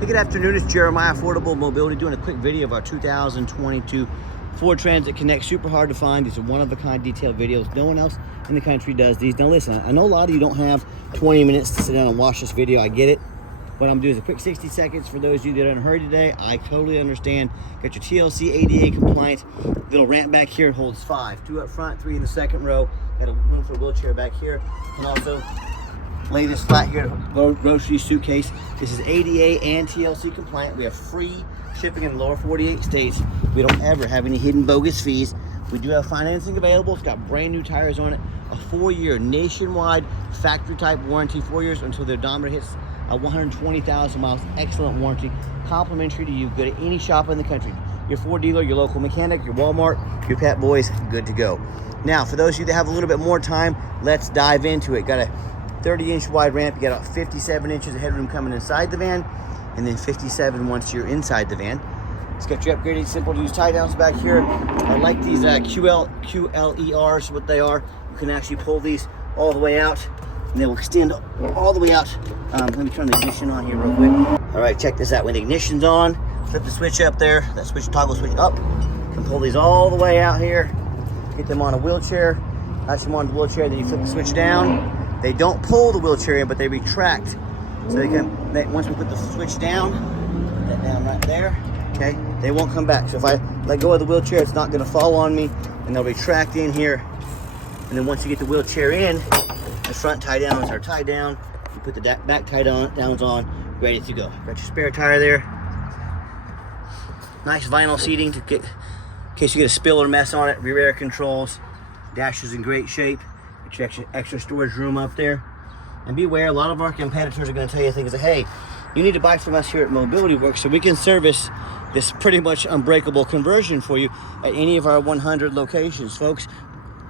Hey, good afternoon, it's Jeremiah, Affordable Mobility, doing a quick video of our 2022 Ford Transit Connect. Super hard to find. These are one-of-a-kind detailed videos. No one else in the country does these. Now listen, I know a lot of you don't have 20 minutes to sit down and watch this video. I get it. What I'm gonna do is a quick 60 seconds for those of you that are in a hurry today. I totally understand. Got your TLC ADA compliant. Little ramp back here holds 5. 2 up front, 3 in the second row. Got a room for a wheelchair back here. And also lay this flat here, grocery suitcase. This is ADA and TLC compliant. We have free shipping in the lower 48 states. We don't ever have any hidden bogus fees. We do have financing available. It's got brand new tires on it. A 4-year nationwide factory type warranty, 4 years until the odometer hits 120,000 miles. Excellent warranty, complimentary to you. Go to any shop in the country. Your Ford dealer, your local mechanic, your Walmart, your Pet Boys, good to go. Now, for those of you that have a little bit more time, let's dive into it. Got a 30-inch wide ramp. You got about 57 inches of headroom coming inside the van, and then 57 once you're inside the van. It's got your upgraded simple to use tie downs back here. I like these QLERs, what they are. You can actually pull these all the way out, and they will extend all the way out. Let me turn the ignition on here real quick. All right, check this out. When the ignition's on, flip the switch up there. That switch toggle switch up. You can pull these all the way out here. Get them on a wheelchair. Latch them on the wheelchair, then you flip the switch down. They don't pull the wheelchair in, but they retract. So they can, once we put the switch down, put that down right there, okay, they won't come back. So if I let go of the wheelchair, it's not gonna fall on me, and they'll retract in here. And then once you get the wheelchair in, the front tie downs are tied down. You put the back tie downs on, ready to go. Got your spare tire there. Nice vinyl seating to get, in case you get a spill or mess on it. Rear air controls. Dash is in great shape. Extra storage room up there. And beware, a lot of our competitors are going to tell you things like, hey, you need to buy from us here at Mobility Works so we can service this pretty much unbreakable conversion for you at any of our 100 locations. Folks,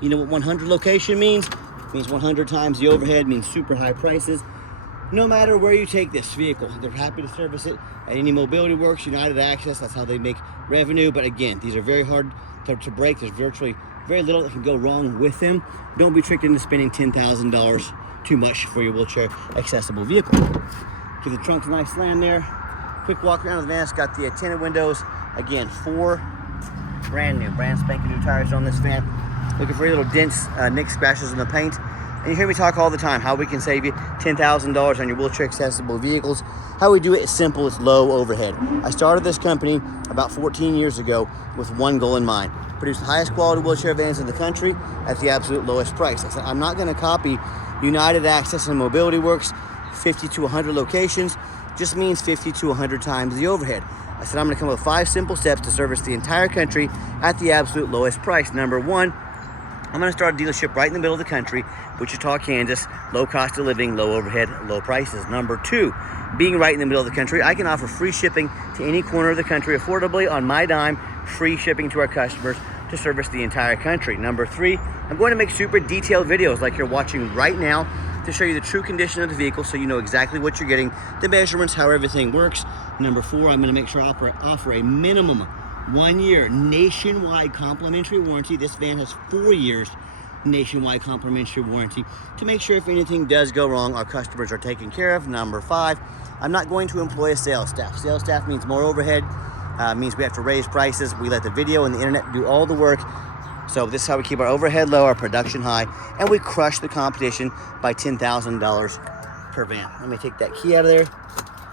you know what 100 location means? It means 100 times the overhead, means super high prices. No matter where you take this vehicle, they're happy to service it at any Mobility Works, United Access. That's how they make revenue. But again, these are very hard to break. There's virtually very little that can go wrong with them. Don't be tricked into spending $10,000 too much for your wheelchair accessible vehicle. Give the trunk a nice slam there. Quick walk around the van. It's got the tinted windows. Again, 4 brand spanking new tires on this van. Looking for any little dents, nicks, scratches in the paint. And you hear me talk all the time how we can save you $10,000 on your wheelchair accessible vehicles. How we do it is simple, it's low overhead. I started this company about 14 years ago with one goal in mind: produce the highest quality wheelchair vans in the country at the absolute lowest price. I said, I'm not gonna copy United Access and Mobility Works 50 to 100 locations, just means 50 to 100 times the overhead. I said, I'm gonna come up with 5 simple steps to service the entire country at the absolute lowest price. Number 1, I'm going to start a dealership right in the middle of the country, Wichita, Kansas. Low cost of living, low overhead, low prices. Number 2, being right in the middle of the country, I can offer free shipping to any corner of the country affordably on my dime. Free shipping to our customers to service the entire country. Number 3, I'm going to make super detailed videos like you're watching right now to show you the true condition of the vehicle so you know exactly what you're getting, the measurements, how everything works. Number 4, I'm going to make sure I offer a minimum 1-year nationwide complimentary warranty. This van has 4 years nationwide complimentary warranty to make sure if anything does go wrong, our customers are taken care of. Number 5, I'm not going to employ a sales staff. Sales staff means more overhead, means we have to raise prices. We let the video and the internet do all the work. So this is how we keep our overhead low, our production high, and we crush the competition by $10,000 per van. Let me take that key out of there.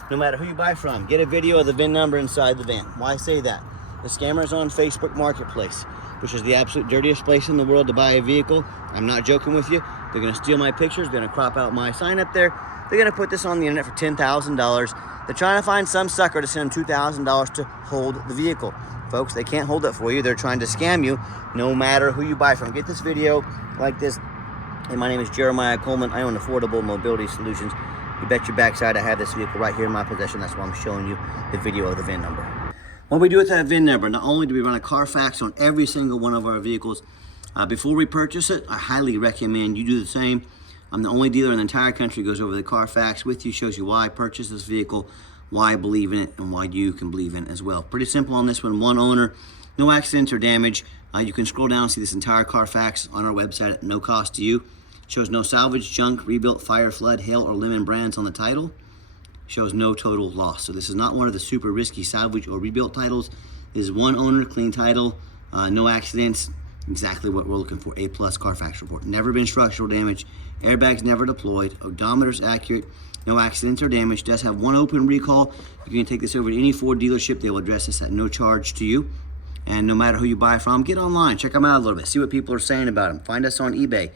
No matter who you buy from, get a video of the VIN number inside the van. Why say that? The scammers on Facebook Marketplace, which is the absolute dirtiest place in the world to buy a vehicle. I'm not joking with you. They're gonna steal my pictures. They're gonna crop out my sign up there. They're gonna put this on the internet for $10,000. They're trying to find some sucker to send them $2,000 to hold the vehicle. Folks, they can't hold it for you. They're trying to scam you no matter who you buy from. Get this video like this. Hey, my name is Jeremiah Coleman. I own Affordable Mobility Solutions. You bet your backside I have this vehicle right here in my possession. That's why I'm showing you the video of the VIN number. What we do with that VIN number, not only do we run a Carfax on every single one of our vehicles, before we purchase it, I highly recommend you do the same. I'm the only dealer in the entire country who goes over the Carfax with you, shows you why I purchased this vehicle, why I believe in it, and why you can believe in it as well. Pretty simple on this one, one owner, no accidents or damage. You can scroll down and see this entire Carfax on our website at no cost to you. It shows no salvage, junk, rebuilt, fire, flood, hail, or lemon brands on the title. shows no total loss. So this is not one of the super risky salvage or rebuilt titles. This is one owner, clean title, no accidents, exactly what we're looking for. A+ Carfax report. Never been structural damage, airbags never deployed, odometer's accurate, no accidents or damage. Does have one open recall. You can take this over to any Ford dealership. They will address this at no charge to you. And no matter who you buy from, get online, check them out a little bit, see what people are saying about them. Find us on eBay.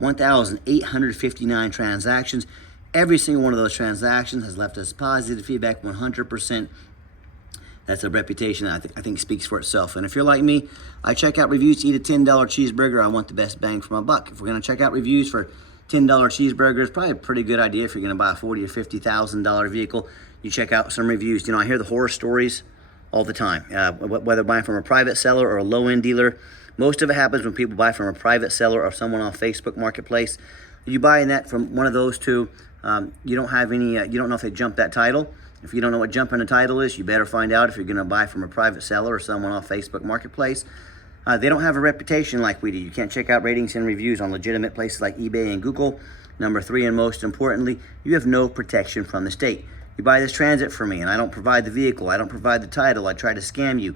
1,859 transactions. Every single one of those transactions has left us positive feedback, 100%. That's a reputation that I think speaks for itself. And if you're like me, I check out reviews to eat a $10 cheeseburger. I want the best bang for my buck. If we're gonna check out reviews for $10 cheeseburgers, probably a pretty good idea if you're gonna buy a $40,000 or $50,000 vehicle. You check out some reviews. You know, I hear the horror stories all the time, whether buying from a private seller or a low-end dealer. Most of it happens when people buy from a private seller or someone on Facebook Marketplace. You buying that from one of those two, you don't have any, you don't know if they jumped that title. If you don't know what jumping a title is, you better find out if you're gonna buy from a private seller or someone off Facebook Marketplace. They don't have a reputation like we do. You can't check out ratings and reviews on legitimate places like eBay and Google. Number 3, and most importantly, you have no protection from the state. You buy this Transit for me and I don't provide the vehicle, I don't provide the title, I try to scam you.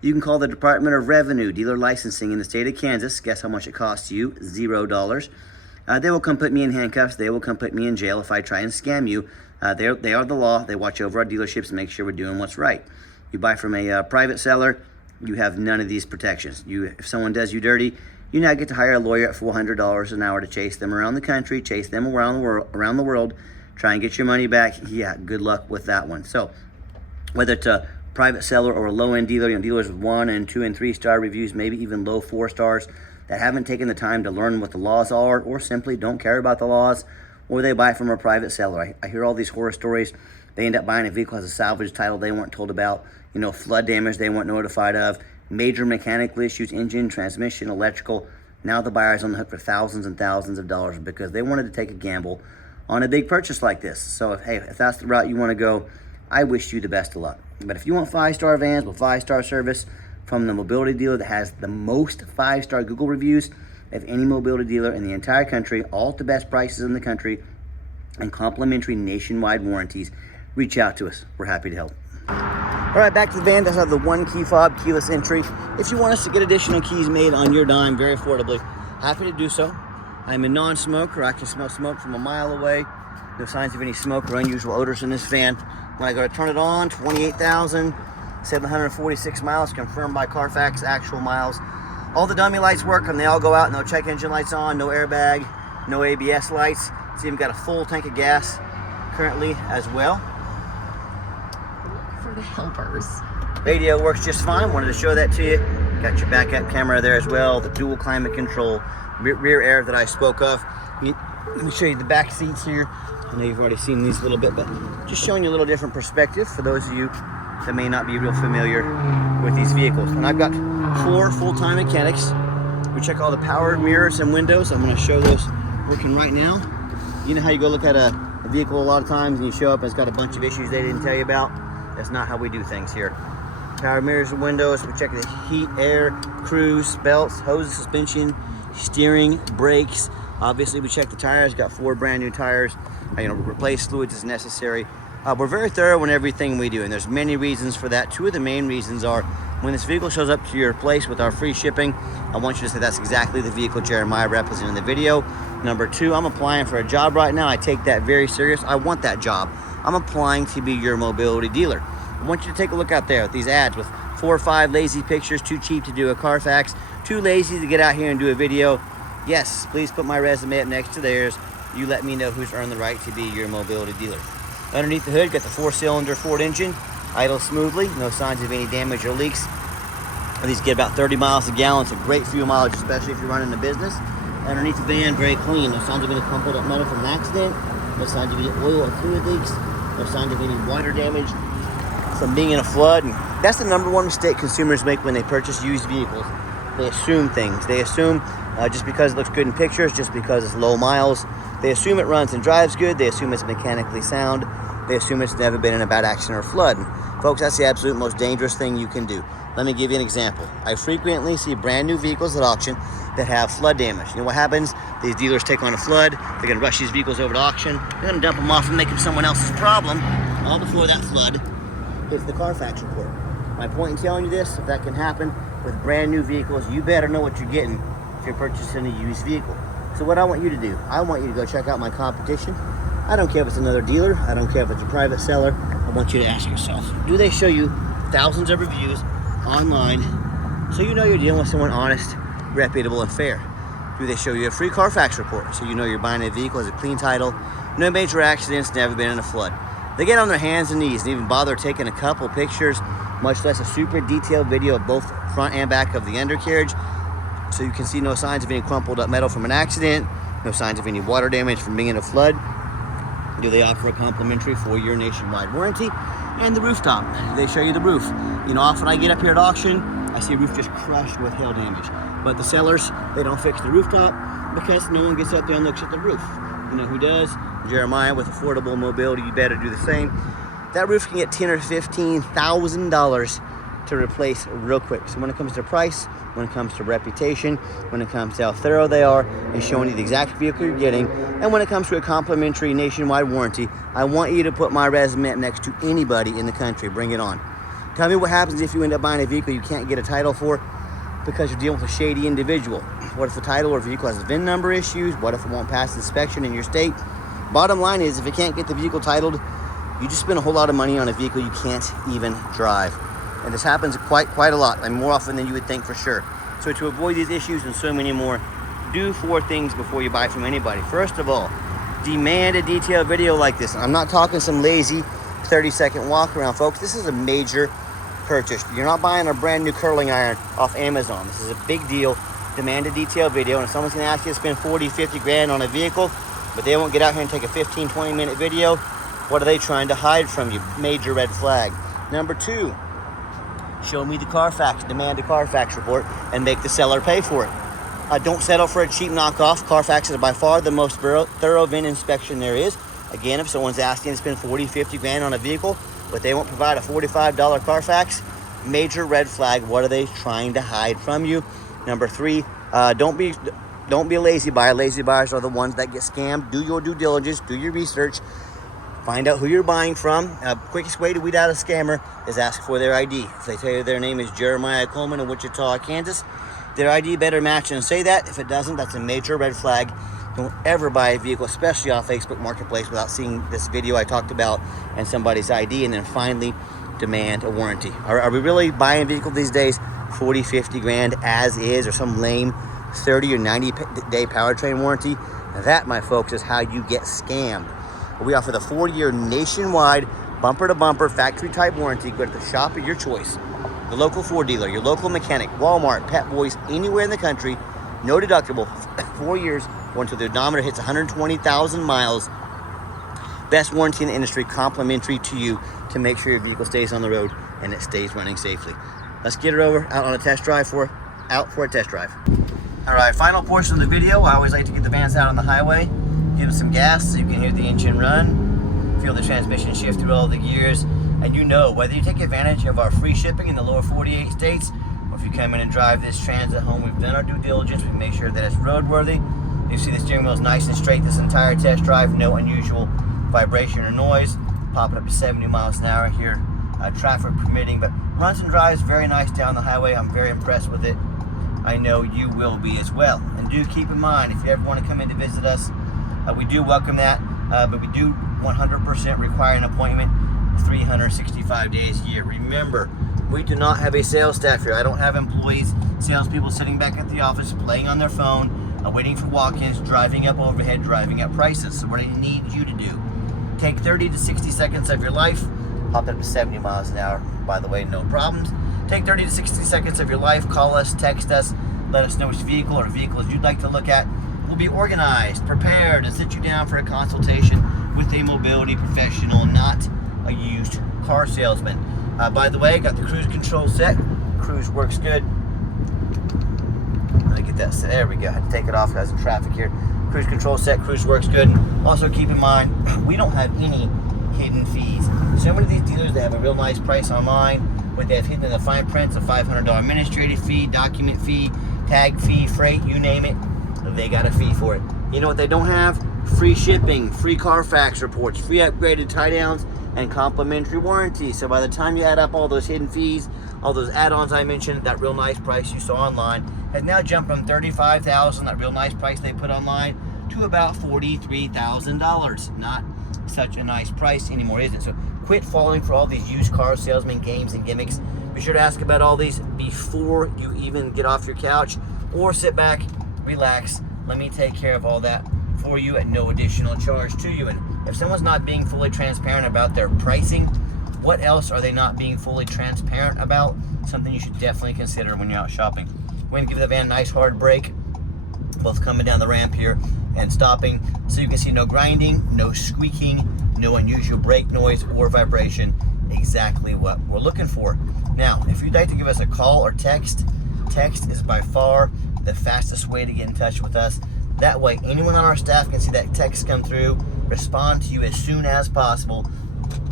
You can call the Department of Revenue, dealer licensing in the state of Kansas. Guess how much it costs you? $0. They will come put me in handcuffs. They will come put me in jail if I try and scam you. They are the law. They watch over our dealerships and make sure we're doing what's right. You buy from a private seller, you have none of these protections. If someone does you dirty, you now get to hire a lawyer at $400 an hour to chase them around the country, chase them around the world, try and get your money back. Yeah, good luck with that one. So whether it's a private seller or a low-end dealer, you know, dealers with 1 and 2 and 3 star reviews, maybe even low 4 stars, that haven't taken the time to learn what the laws are or simply don't care about the laws, or they buy from a private seller. I hear all these horror stories. They end up buying a vehicle as a salvage title they weren't told about, you know, flood damage they weren't notified of, major mechanical issues, engine, transmission, electrical. Now the buyer's on the hook for thousands and thousands of dollars because they wanted to take a gamble on a big purchase like this. So if that's the route you want to go, I wish you the best of luck. But if you want 5-star vans with 5-star service from the mobility dealer that has the most 5-star Google reviews of any mobility dealer in the entire country, all at the best prices in the country, and complimentary nationwide warranties, reach out to us. We're happy to help. All right, back to the van. Does have the 1 key fob, keyless entry. If you want us to get additional keys made on your dime very affordably, happy to do so. I'm a non-smoker. I can smell smoke from a mile away. No signs of any smoke or unusual odors in this van. When I go to turn it on, 28,746 miles, confirmed by Carfax, actual miles. All the dummy lights work and they all go out. No check engine lights on, no airbag, no ABS lights. It's even got a full tank of gas currently as well. For the helpers. Radio works just fine. Wanted to show that to you. Got your backup camera there as well. The dual climate control, rear air that I spoke of. Let me show you the back seats here. I know you've already seen these a little bit, but just showing you a little different perspective for those of you that may not be real familiar with these vehicles. And I've got 4 full-time mechanics. We check all the power mirrors and windows. I'm going to show those working right now. You know how you go look at a vehicle a lot of times and you show up and it's got a bunch of issues they didn't tell you about? That's not how we do things here. Power mirrors and windows. We check the heat, air, cruise, belts, hoses, suspension, steering, brakes. Obviously, we check the tires. Got 4 brand new tires. Replace fluids as necessary. We're very thorough in everything we do, and there's many reasons for that. 2 of the main reasons are when this vehicle shows up to your place with our free shipping, I want you to say that's exactly the vehicle Jeremiah represented in the video. Number 2, I'm applying for a job right now. I take that very serious. I want that job. I'm applying to be your mobility dealer. I want you to take a look out there at these ads with 4 or 5 lazy pictures, too cheap to do a Carfax, too lazy to get out here and do a video. Yes, please put my resume up next to theirs. You let me know who's earned the right to be your mobility dealer. Underneath the hood, got the 4-cylinder Ford engine, idles smoothly, no signs of any damage or leaks. These get about 30 miles a gallon, so great fuel mileage, especially if you're running a business. Underneath the van, very clean. No signs of any crumpled up metal from an accident. No signs of any oil or fluid leaks. No signs of any water damage from being in a flood. And that's the #1 mistake consumers make when they purchase used vehicles. They assume things. They assume just because it looks good in pictures, just because it's low miles, they assume it runs and drives good. They assume it's mechanically sound. They assume it's never been in a bad accident or flood. And folks, that's the absolute most dangerous thing you can do. Let me give you an example. I frequently see brand new vehicles at auction that have flood damage. You know what happens? These dealers take on a flood. They're going to rush these vehicles over to auction. They're going to dump them off and make them someone else's problem. all before that flood hits the Carfax report. My point in telling you this, if that can happen with brand new vehicles, you better know what you're getting if you're purchasing a used vehicle. So what I want you to do, I want you to go check out my competition. I don't care if it's another dealer, I don't care if it's a private seller. I want you to ask yourself, do they show you thousands of reviews online so you know you're dealing with someone honest, reputable, and fair? Do they show you a free Carfax report so you know you're buying a vehicle, has a clean title, no major accidents, never been in a flood? They get on their hands and knees and even bother taking a couple pictures, much less a super detailed video of both front and back of the undercarriage, so you can see no signs of any crumpled up metal from an accident, no signs of any water damage from being in a flood. Do they offer a complimentary 4-year nationwide warranty? And the rooftop, they show you the roof. You know, often I get up here at auction, I see a roof just crushed with hail damage. But the sellers, they don't fix the rooftop because no one gets up there and looks at the roof. You know who does? Jeremiah with Affordable Mobility. You better do the same. That roof can get $10,000 or $15,000 to replace real quick. So when it comes to price, when it comes to reputation, when it comes to how thorough they are and showing you the exact vehicle you're getting, and when it comes to a complimentary nationwide warranty, I want you to put my resume next to anybody in the country. Bring it on. Tell me what happens if you end up buying a vehicle you can't get a title for because you're dealing with a shady individual. What if the title or vehicle has VIN number issues? What if it won't pass inspection in your state? Bottom line is, if you can't get the vehicle titled, you just spend a whole lot of money on a vehicle you can't even drive. And this happens quite a lot, and more often than you would think for sure. So to avoid these issues and so many more, do 4 things before you buy from anybody. First of all, demand a detailed video like this. I'm not talking some lazy 30-second walk around, folks. This is a major purchase. You're not buying a brand new curling iron off Amazon. This is a big deal. Demand a detailed video, and if someone's gonna ask you to spend 40, 50 grand on a vehicle, but they won't get out here and take a 15, 20-minute video, what are they trying to hide from you? Major red flag. Number 2, show me the Carfax, demand a Carfax report, and make the seller pay for it. Don't settle for a cheap knockoff. Carfax is by far the most thorough VIN inspection there is. Again, if someone's asking to spend 40, 50 grand on a vehicle, but they won't provide a $45 Carfax, major red flag. What are they trying to hide from you? Number 3, don't be a lazy buyer. Lazy buyers are the ones that get scammed. Do your due diligence, do your research, find out who you're buying from. Quickest way to weed out a scammer is ask for their ID. If they tell you their name is Jeremiah Coleman in Wichita, Kansas, their ID better match and say that. If it doesn't, that's a major red flag. Don't ever buy a vehicle, especially off Facebook Marketplace, without seeing this video I talked about and somebody's ID. And then finally, demand a warranty. Are we really buying a vehicle these days 40, 50 grand as is, or some lame 30 or 90 day powertrain warranty? That, my folks, is how you get scammed. We offer the 4-year nationwide bumper-to-bumper factory-type warranty. Go to the shop of your choice, the local Ford dealer, your local mechanic, Walmart, Pep Boys, anywhere in the country. No deductible, 4 years, or until the odometer hits 120,000 miles. Best warranty in the industry, complimentary to you, to make sure your vehicle stays on the road and it stays running safely. Let's get it out on a test drive out for a test drive. All right, final portion of the video. I always like to get the vans out on the highway, give them some gas so you can hear the engine run, feel the transmission shift through all the gears, and you know, whether you take advantage of our free shipping in the lower 48 states, or if you come in and drive this Transit home, we've done our due diligence. We make sure that it's roadworthy. You see the steering wheel is nice and straight this entire test drive, no unusual vibration or noise. Popping up to 70 miles an hour here, traffic permitting, but runs and drives very nice down the highway. I'm very impressed with it. I know you will be as well. And do keep in mind, if you ever want to come in to visit us, we do welcome that, but we do 100% require an appointment 365 days a year. Remember, we do not have a sales staff here. I don't have employees, salespeople sitting back at the office playing on their phone, waiting for walk-ins, driving up overhead, driving up prices. So what I need you to do, take 30 to 60 seconds of your life, pop it up to 70 miles an hour, by the way, no problems. Take 30 to 60 seconds of your life, call us, text us, let us know which vehicle or vehicles you'd like to look at. We'll be organized, prepared, and sit you down for a consultation with a mobility professional, not a used car salesman. By the way, got the cruise control set. Cruise works good. Let me get that set. There we go. I had to take it off because of traffic here. Cruise control set. Cruise works good. And also keep in mind, we don't have any hidden fees. So many of these dealers, they have a real nice price online, but they have hidden in the fine prints a $500 administrative fee, document fee, tag fee, freight, you name it. They got a fee for it. You know what they don't have? Free shipping, free Carfax reports, free upgraded tie downs, and complimentary warranty. So by the time you add up all those hidden fees, all those add-ons I mentioned, that real nice price you saw online has now jumped from $35,000, that real nice price they put online, to about $43,000. Not such a nice price anymore, is it? So quit falling for all these used car salesman games and gimmicks. Be sure to ask about all these before you even get off your couch, or sit back, relax, let me take care of all that for you at no additional charge to you. And if someone's not being fully transparent about their pricing, what else are they not being fully transparent about? Something you should definitely consider when you're out shopping. We're going to give the van a nice hard brake, both coming down the ramp here and stopping, so you can see no grinding, no squeaking, no unusual brake noise or vibration. Exactly what we're looking for. Now, if you'd like to give us a call or text is by far the fastest way to get in touch with us. That way, anyone on our staff can see that text come through, respond to you as soon as possible.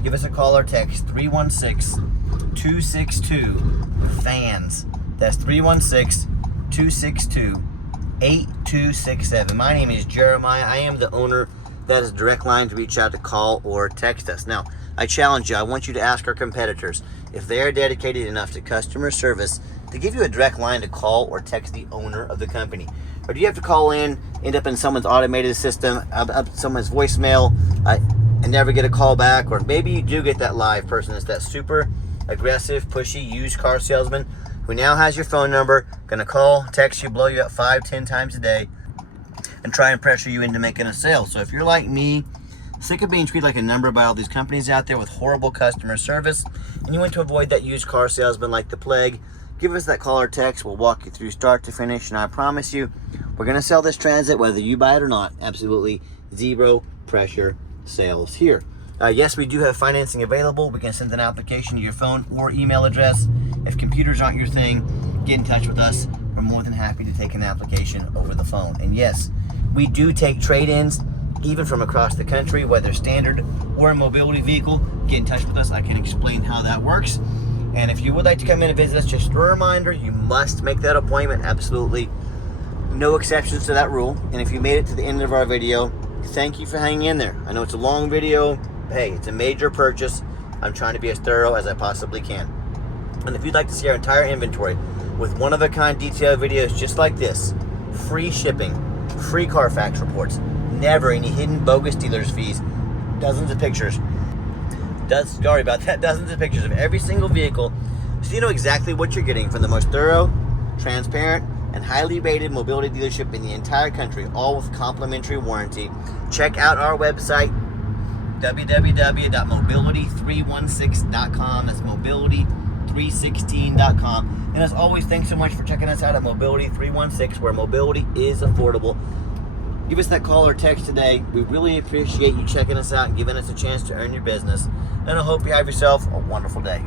Give us a call or text, 316-262-FANS. That's 316-262-8267. My name is Jeremiah. I am the owner. That is a direct line to reach out to call or text us. Now, I challenge you. I want you to ask our competitors if they are dedicated enough to customer service to give you a direct line to call or text the owner of the company. Or do you have to call in, end up in someone's automated system, up someone's voicemail, and never get a call back? Or maybe you do get that live person. It's that super aggressive, pushy used car salesman who now has your phone number, gonna call, text you, blow you up 5-10 times a day, and try and pressure you into making a sale. So if you're like me, sick of being treated like a number by all these companies out there with horrible customer service, and you want to avoid that used car salesman like the plague, give us that call or text. We'll walk you through start to finish, and I promise you, we're going to sell this Transit whether you buy it or not. Absolutely zero pressure sales here. Yes, we do have financing available. We can send an application to your phone or email address. If computers aren't your thing, get in touch with us. We're more than happy to take an application over the phone. And yes, we do take trade-ins, even from across the country, whether standard or a mobility vehicle. Get in touch with us. I can explain how that works. And if you would like to come in and visit us, just a reminder, you must make that appointment. Absolutely no exceptions to that rule. And if you made it to the end of our video, thank you for hanging in there. I know it's a long video. Hey, it's a major purchase. I'm trying to be as thorough as I possibly can. And if you'd like to see our entire inventory with one-of-a-kind detailed videos just like this, free shipping, free Carfax reports, never any hidden bogus dealers fees, dozens of pictures, dozens of pictures of every single vehicle, so you know exactly what you're getting from the most thorough, transparent, and highly rated mobility dealership in the entire country, all with complimentary warranty. Check out our website, www.mobility316.com. That's mobility316.com. And as always, thanks so much for checking us out at Mobility 316, where mobility is affordable. Give us that call or text today. We really appreciate you checking us out and giving us a chance to earn your business. And I hope you have yourself a wonderful day.